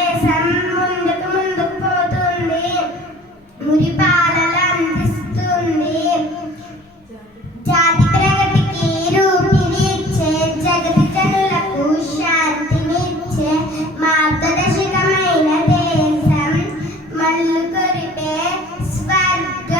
దేశం ముందుకు ముందుకు పోతుంది, మురిపాలలు అందిస్తుంది. జాతి ప్రగతికి రూపినిచ్చే, జగతి జనులకు శాంతినిచ్చే మార్గదర్శకమైన దేశం, మల్లు కొరిపే స్వర్గ